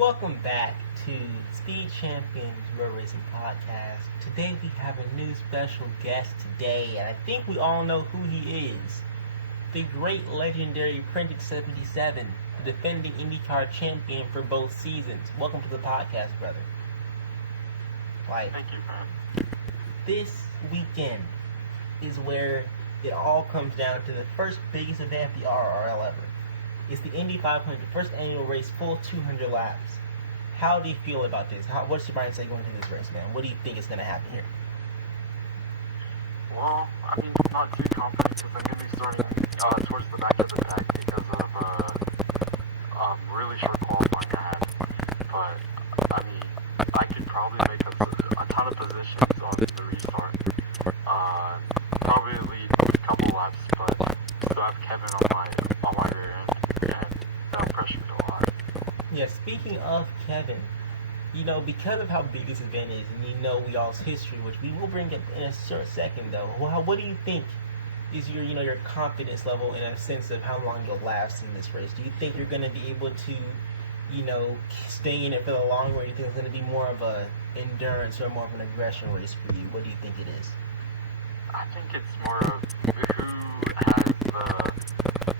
Welcome back to Speed Champions Road Racing Podcast. Today we have a new special guest today, and I think we all know who he is. The great legendary Printed 77, the defending IndyCar champion for both seasons. Welcome to the podcast, brother. Thank you, man. This weekend is where it all comes down to the first biggest event of the RRL ever. It's the Indy 500, first annual race, full 200 laps. How do you feel about this? What's your mindset going into this race, man? What do you think is going to happen here? Well, I mean, not too confident because I'm going to be starting towards the back of the pack because of really short qualifying I had. But, I mean, I could probably make a ton of positions on the restart. Probably lead a couple laps, but still have Kevin on my rear end. And that'll pressure me a lot. Yeah, speaking of Kevin, because of how big this event is, and we all's history, which we will bring up in a short second, though. What do you think is your confidence level in a sense of how long you'll last in this race? Do you think you're going to be able to, stay in it for the long run? Or do you think it's going to be more of a endurance or more of an aggression race for you? What do you think it is? I think it's more of who has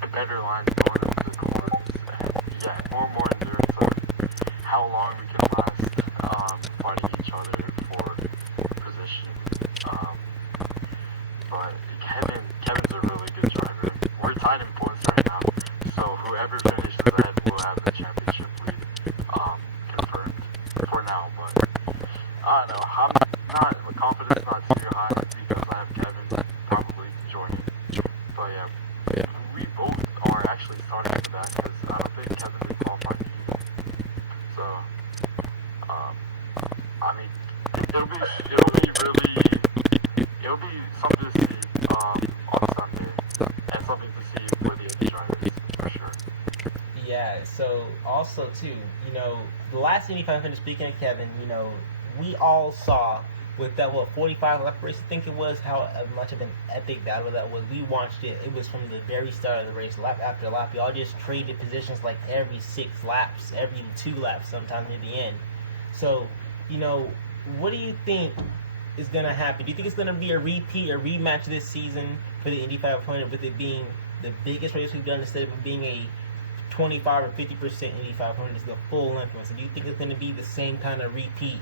the better lines going into the corners. And yeah, more endurance of how long we can last fighting each other for position. But Kevin's a really good driver. We're tied in points right now, so whoever finishes ahead will have the championship lead confirmed for now. But I don't know. My confidence not too high because I have Kevin probably joining. But yeah, we both are actually starting at the back because I don't think Kevin would qualify either. So, I mean, it'll be something to see on Sunday and something to see for the Indy drivers for sure. Yeah. So also too, the last Indy 500. Speaking of Kevin, we all saw with that 45 lap race, I think it was, how much of an epic battle that was. We watched it. It was from the very start of the race, lap after lap. Y'all just traded positions like every 6 laps, every 2 laps, sometimes near the end. So, what do you think is going to happen? Do you think it's going to be a rematch this season for the Indy 500, with it being the biggest race we've done instead of being a 25 or 50% Indy 500 is the full length one? So do you think it's going to be the same kind of repeat,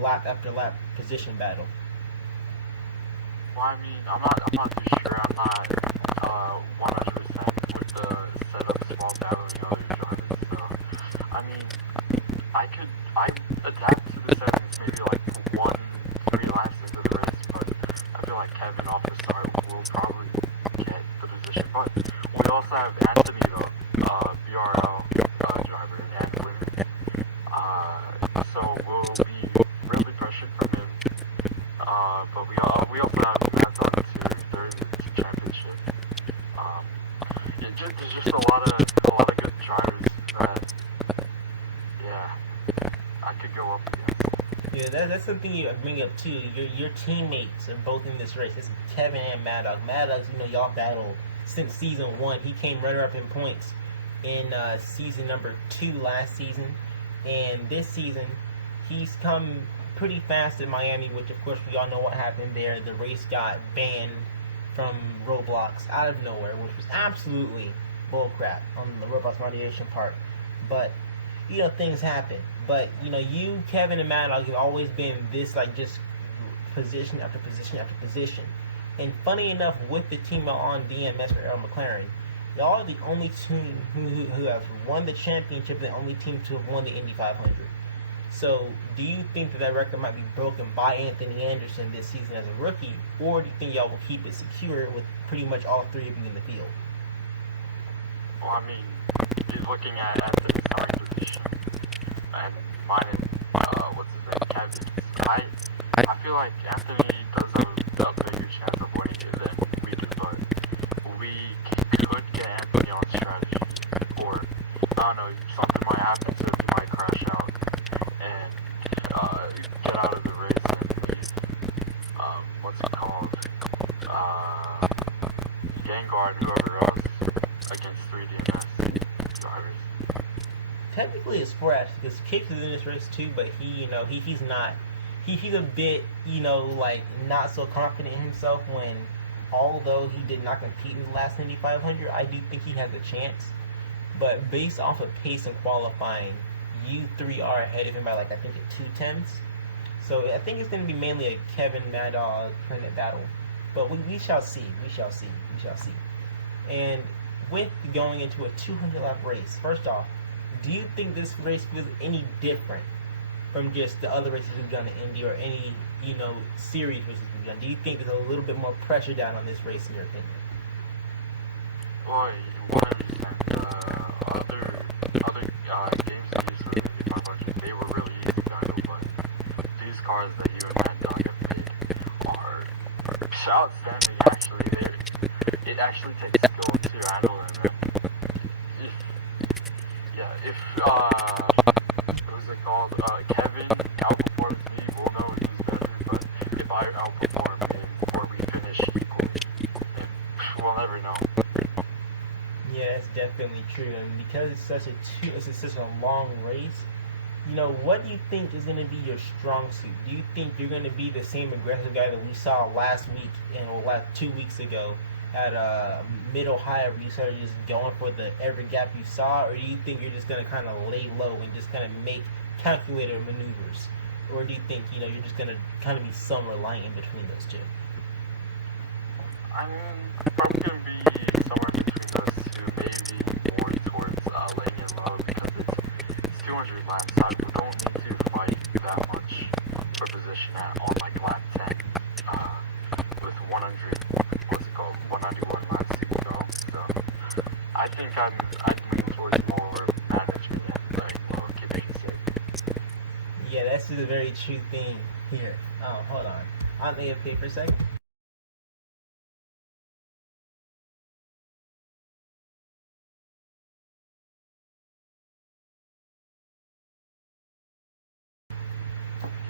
lap after lap position battle? Well, I mean, I'm not too sure. I'm not 100% with the setups while battling other drivers. So, I mean, I adapt to the settings maybe like 1-3 laps into the race, but I feel like Kevin off the start will probably get the position. But we also have Anthony, BRL driver and winner. So we'll be really pressured from him. But we also have Matt on to third to championship. There's just a lot of good drivers that, yeah, I could go up against. Yeah, that's something you bring up too. Your teammates are both in this race. It's Kevin and Mad Dog. Mad Dog's, y'all battled since season 1. He came runner-up in points in season number 2 last season, and this season he's come pretty fast in Miami, which of course we all know what happened there. The race got banned from Roblox out of nowhere, which was absolutely bullcrap on the Roblox moderation part. But things happen. But you, Kevin, and Mad Dog have always been this, like, just position after position after position. And funny enough, with the team on DMS for Earl McLaren, y'all are the only team who have won the championship, the only team to have won the Indy 500. So, do you think that record might be broken by Anthony Anderson this season as a rookie, or do you think y'all will keep it secure with pretty much all 3 of you in the field? Well, I mean, he's looking at Anthony's starting position, and mine is, what's his name, Kevin. I feel like Anthony does have a bigger chance of winning it than we do, but we could get Anthony on strategy, or, I don't know, something might happen to him, he might crash out, and get out of the race and leave, what's it called, Vanguard, whoever else, against 3 DMS drivers. Technically, as sport actually, because Kicks is in this race too, but he's not. He's a bit, like not so confident in himself when, although he did not compete in the last Indy 500, I do think he has a chance. But based off of pace and qualifying, you three are ahead of him by like I think at 2/10. So I think it's going to be mainly a Kevin Mad Dog Print battle. But we shall see. We shall see. We shall see. And with going into a 200 lap race, first off, do you think this race feels any different from just the other races we've done in Indy or any, series races we've done? Do you think there's a little bit more pressure down on this race in your opinion? Boy, 100%. Other game series for the Indy 500, they were really easy to handle, but these cars that you and Mad Dog have made are outstanding, actually. It actually takes skill to handle them. Who's it called? Kevin outperforms me, we'll know who's better, but if I outperform him or we finish equally, then we'll never know. Yeah, that's definitely true. And because it's such a long race, what do you think is going to be your strong suit? Do you think you're going to be the same aggressive guy that we saw last week and last 2 weeks ago at Mid Ohio, where you started just going for every gap you saw, or do you think you're just going to kind of lay low and just kind of make calculated maneuvers, or do you think you're just going to kind of be somewhere lying in between those two? I mean, I'm probably going to be somewhere between those two, maybe more towards laying it low because it's 200 laps. I don't need to fight that much for position on like lap 10 with 191 laps to go. So I think I'd lean towards more management and laying low, keeping it safe. Yeah, that's just a very true thing here. Oh, hold on. I'm AFK for a second.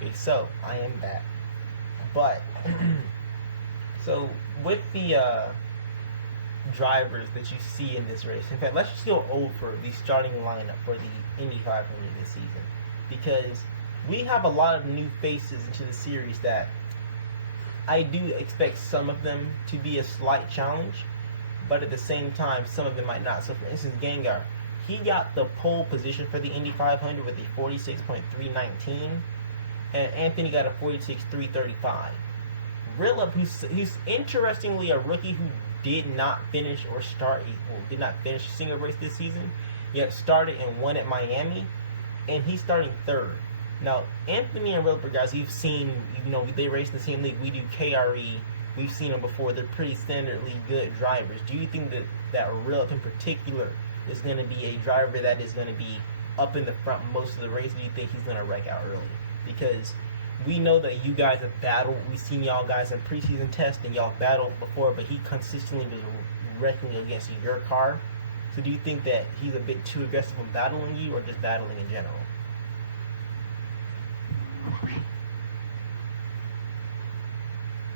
Okay, so I am back. But so with the drivers that you see in this race, in fact, let's just go over the starting lineup for the Indy 500 this season, because we have a lot of new faces into the series that I do expect some of them to be a slight challenge, but at the same time, some of them might not. So, for instance, Gengar, he got the pole position for the Indy 500 with a 46.319. And Anthony got a 46.335. Rillup, who's interestingly a rookie who did not finish a single race this season, yet started and won at Miami, and he's starting third. Now, Anthony and Rillup are guys you've seen, they race in the same league. We do KRE. We've seen them before. They're pretty standardly good drivers. Do you think that Rillup in particular is going to be a driver that is going to be up in the front most of the race? Do you think he's going to wreck out early? Because we know that you guys have battled. We've seen y'all guys in preseason testing. Y'all battled before, but he consistently was wrecking against your car. So do you think that he's a bit too aggressive in battling you, or just battling in general?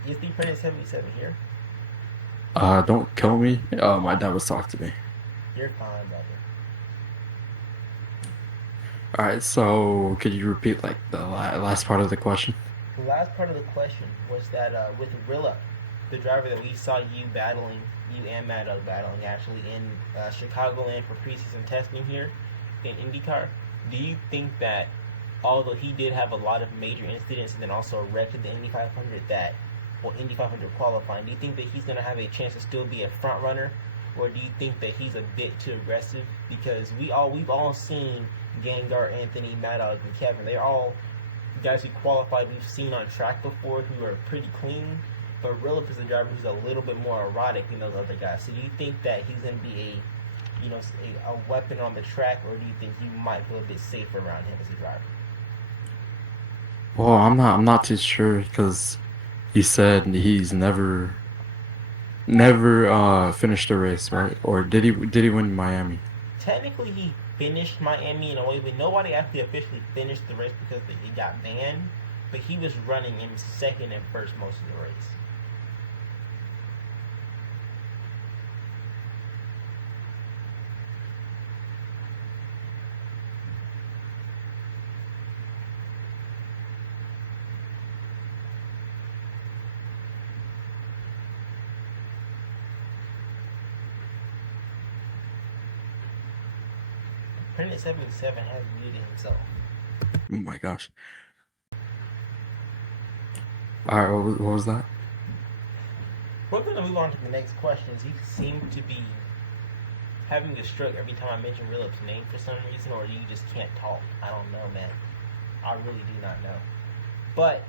Is the Apprentice 77 here? Don't kill me. My dad was talking to me. You're fine, brother. Alright, so could you repeat like the last part of the question? The last part of the question was that with Rillup, the driver that we saw you and Mad Dog battling actually in Chicagoland for preseason testing here in IndyCar, do you think that although he did have a lot of major incidents and then also wrecked at the Indy 500 Indy 500 qualifying, do you think that he's going to have a chance to still be a front runner, or do you think that he's a bit too aggressive? Because we've all seen Gengar, Anthony, Mad Dog, and Kevin. They're all guys who qualified we've seen on track before who are pretty clean. But Rillup is a driver who's a little bit more erratic than those other guys. So do you think that he's going to be a weapon on the track, or do you think you might feel a bit safer around him as a driver? Well, I'm not too sure because he said he's never finished a race, right? Or did he win Miami? Technically, he finished Miami in a way, but nobody actually officially finished the race because he got banned. But he was running in second and first most of the race. Planet 77 has muted himself. Oh my gosh. Alright, what was that? We're going to move on to the next questions. He seemed to be having a stroke every time I mention Rillip's name for some reason, or you just can't talk. I don't know, man. I really do not know. But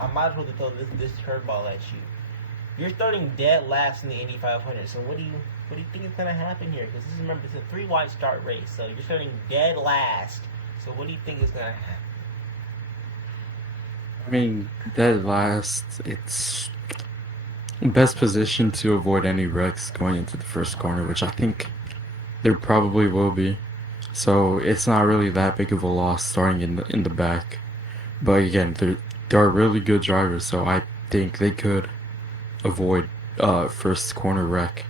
I might as well throw this curveball at you. You're starting dead last in the Indy 500. So what do you think is gonna happen here? Because remember, it's a 3 wide start race. So you're starting dead last. So what do you think is gonna happen? I mean, dead last, it's best position to avoid any wrecks going into the first corner, which I think there probably will be. So it's not really that big of a loss starting in the back. But again, they're really good drivers, so I think they could avoid first corner wreck.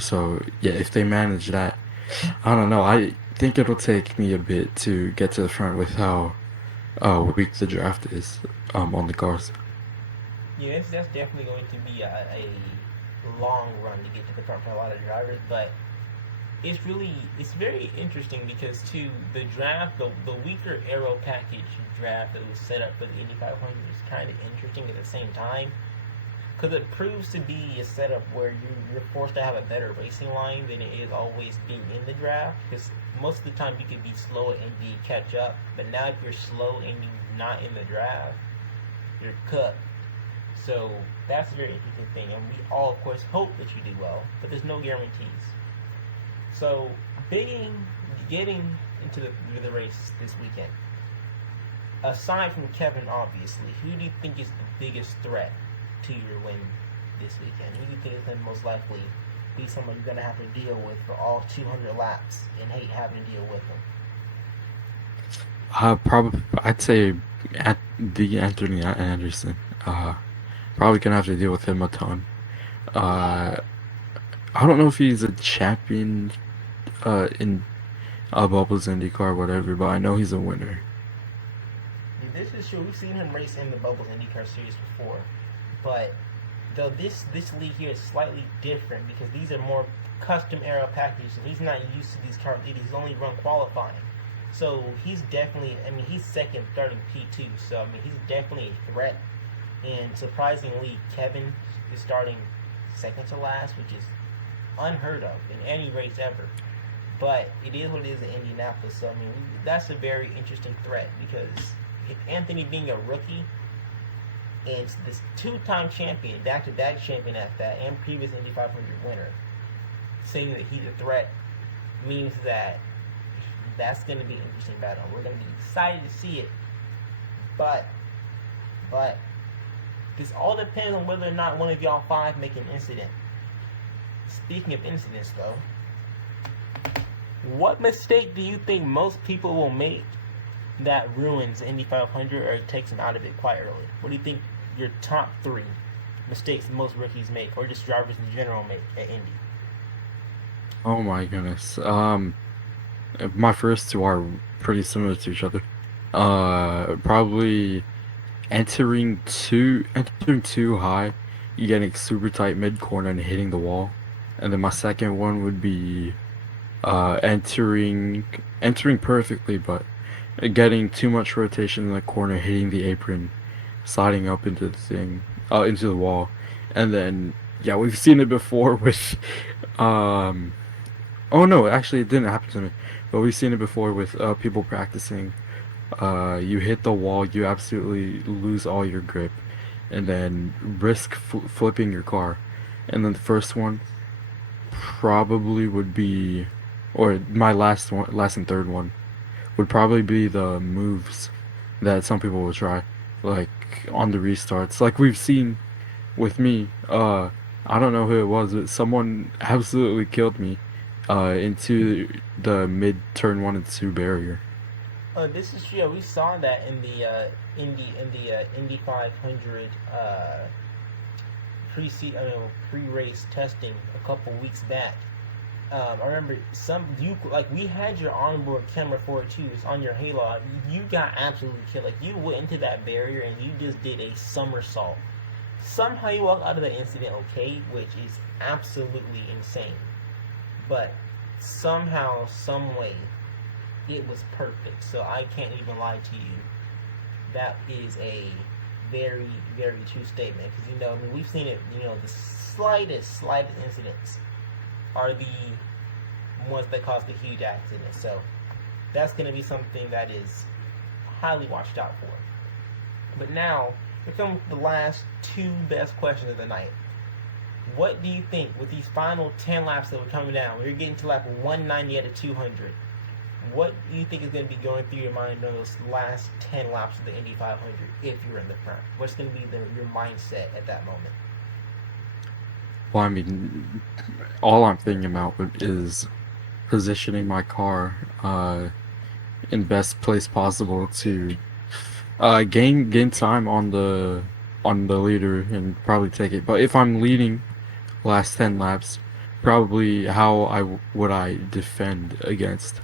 So yeah, if they manage that, I don't know. I think it'll take me a bit to get to the front with how weak the draft is on the cars. Yeah, that's definitely going to be a long run to get to the front for a lot of drivers, but it's very interesting because too the draft, the weaker aero package draft that was set up for the Indy 500 is kind of interesting at the same time, because it proves to be a setup where you're forced to have a better racing line than it is always being in the draft, because most of the time you could be slow at Indy, catch up, but now if you're slow and you're not in the draft, you're cooked. So that's a very interesting thing, and we all of course hope that you do well, but there's no guarantees. So getting into the race this weekend, aside from Kevin, obviously, who do you think is the biggest threat to your win this weekend? Who do you think is going to most likely be someone you're going to have to deal with for all 200 laps and hate having to deal with them? Probably, I'd say the Anthony Anderson. Probably gonna have to deal with him a ton. I don't know if he's a champion in Bubbles IndyCar or whatever, but I know he's a winner. This is true. We've seen him race in the Bubbles IndyCar series before, but though this league here is slightly different because these are more custom aero packages, and he's not used to these cars either. He's only run qualifying, so he's definitely. I mean, he's second, starting P2, so I mean, he's definitely a threat. And surprisingly, Kevin is starting second to last, which is unheard of in any race ever. But it is what it is in Indianapolis. So, I mean, that's a very interesting threat because Anthony being a rookie and this 2-time champion, back-to-back champion at that, and previous Indy 500 winner, saying that he's a threat means that that's going to be an interesting battle. We're going to be excited to see it. But this all depends on whether or not one of y'all 5 make an incident. Speaking of incidents, though, what mistake do you think most people will make that ruins Indy 500 or takes them out of it quite early? What do you think your top 3 mistakes most rookies make, or just drivers in general make at Indy? Oh my goodness. My first 2 are pretty similar to each other. Probably entering too high, you getting super tight mid corner and hitting the wall. And then my second one would be entering perfectly, but getting too much rotation in the corner, hitting the apron, sliding up into into the wall. And then yeah, we've seen it before with oh no, actually it didn't happen to me, but we've seen it before with people practicing. You hit the wall, you absolutely lose all your grip, and then risk flipping your car. And then the first one probably would be, or my last and third one would probably be the moves that some people will try, like on the restarts, like we've seen with me. I don't know who it was, but someone absolutely killed me into the mid turn 1 and 2 barrier. This is true. We saw that in the Indy 500 pre-race testing a couple weeks back. I remember we had your onboard camera for it too. It's on your halo. You got absolutely killed. Like, you went into that barrier and you just did a somersault. Somehow you walked out of the incident okay, which is absolutely insane. But somehow, some way, it was perfect. So I can't even lie to you. That is a very, very true statement. Because, you know, I mean, we've seen it, you know, the slightest incidents are the ones that cause the huge accident. So that's going to be something that is highly watched out for. But now, here come the last two best questions of the night. What do you think with these final 10 laps that were coming down? We're getting to lap 190 out of 200. What do you think is going to be going through your mind during those last 10 laps of the Indy 500 if you're in the front? What's going to be your mindset at that moment? Well, I mean, all I'm thinking about is positioning my car in best place possible to gain time on the leader and probably take it. But if I'm leading last 10 laps, probably how would I defend against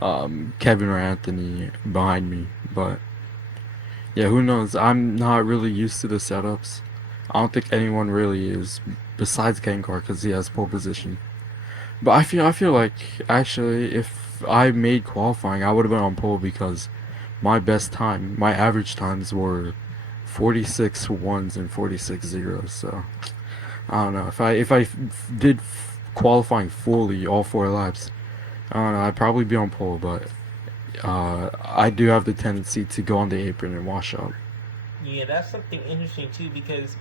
Kevin or Anthony behind me. But yeah, who knows? I'm not really used to the setups. I don't think anyone really is, besides Gengar, because he has pole position. But I feel like actually, if I made qualifying, I would have been on pole because my average times were 46 ones and 46 zeros. So I don't know if I did qualifying fully all 4 laps. I don't know. I'd probably be on pole, but I do have the tendency to go on the apron and wash out. Yeah, that's something interesting too, because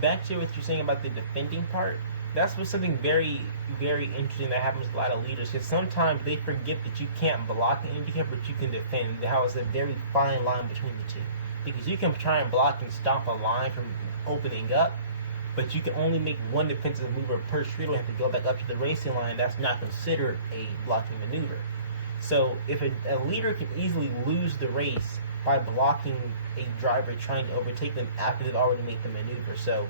back to what you're saying about the defending part, that's what's something very, very interesting that happens with a lot of leaders, because sometimes they forget that you can't block an IndyCar, but you can defend. How it's a very fine line between the two, because you can try and block and stop a line from opening up, but you can only make one defensive maneuver per street. You have to go back up to the racing line. That's not considered a blocking maneuver. So if a leader can easily lose the race by blocking a driver trying to overtake them after they've already made the maneuver. So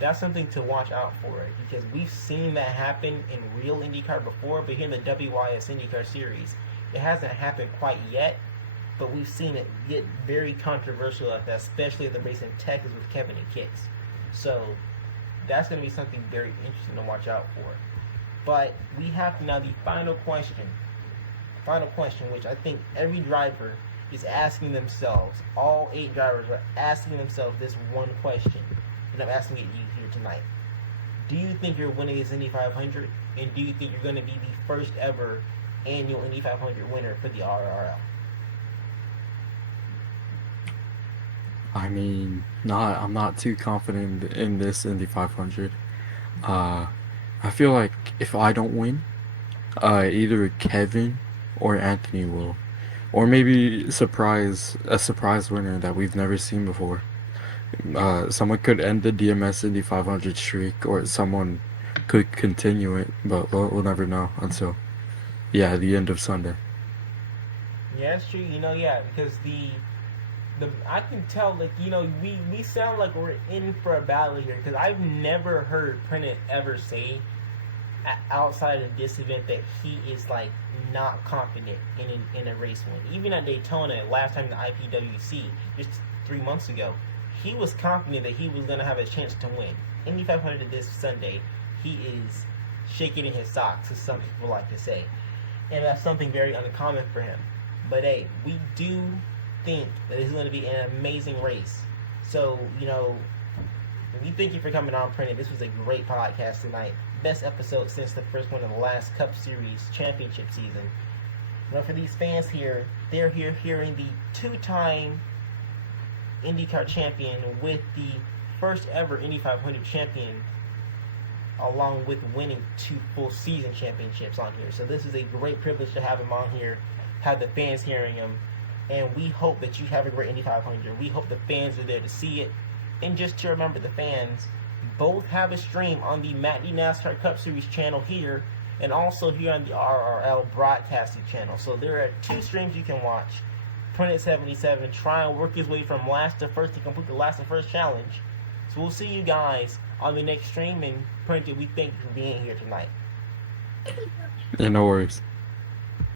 that's something to watch out for, because we've seen that happen in real IndyCar before, but here in the WYS IndyCar series, it hasn't happened quite yet, but we've seen it get very controversial at that, especially at the race in Texas with Kevin and Kix. So that's going to be something very interesting to watch out for. But we have now the final question, which I think every driver is asking themselves. All 8 drivers are asking themselves this one question, and I'm asking it you here tonight. Do you think you're winning this Indy 500, and do you think you're going to be the first ever annual Indy 500 winner for the RRL? I mean, I'm not too confident in this Indy 500. I feel like if I don't win, either Kevin or Anthony will, or maybe a surprise winner that we've never seen before. Someone could end the DMS Indy 500 streak, or someone could continue it, but we'll never know until the end of Sunday. Yeah, that's true. You know, yeah, because the I can tell, like, you know, we sound like we're in for a battle here, because I've never heard Prentice ever say outside of this event that he is like not confident in a race win. Even at Daytona, last time in the IPWC, just 3 months ago, he was confident that he was going to have a chance to win. Indy 500 this Sunday, he is shaking in his socks, as some people like to say. And that's something very uncommon for him. But hey, we do think that this is going to be an amazing race. So, you know, we thank you for coming on, Prentice. This was a great podcast tonight. Best episode since the first one of the last Cup Series championship season. But for these fans here, they're here hearing the 2-time IndyCar champion with the first ever Indy 500 champion, along with winning 2 full season championships on here. So this is a great privilege to have him on here, have the fans hearing him, and we hope that you have a great Indy 500. We hope the fans are there to see it. And just to remember, the fans both have a stream on the Matt D NASCAR Cup Series channel here, and also here on the RRL broadcasting channel. So there are 2 streams you can watch. Prentice 77 try and work his way from last to first to complete the last to first challenge. So we'll see you guys on the next stream, and Prentice, we thank you for being here tonight. Yeah, no worries.